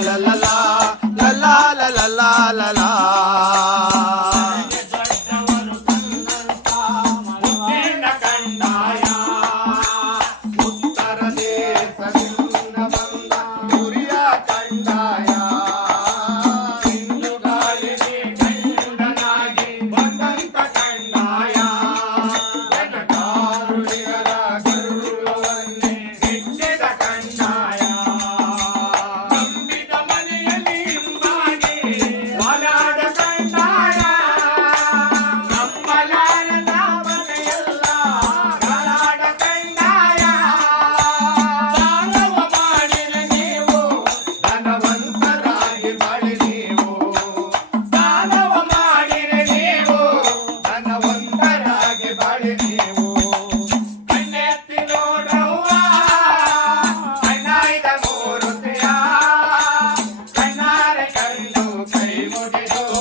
la la la la. Let's go.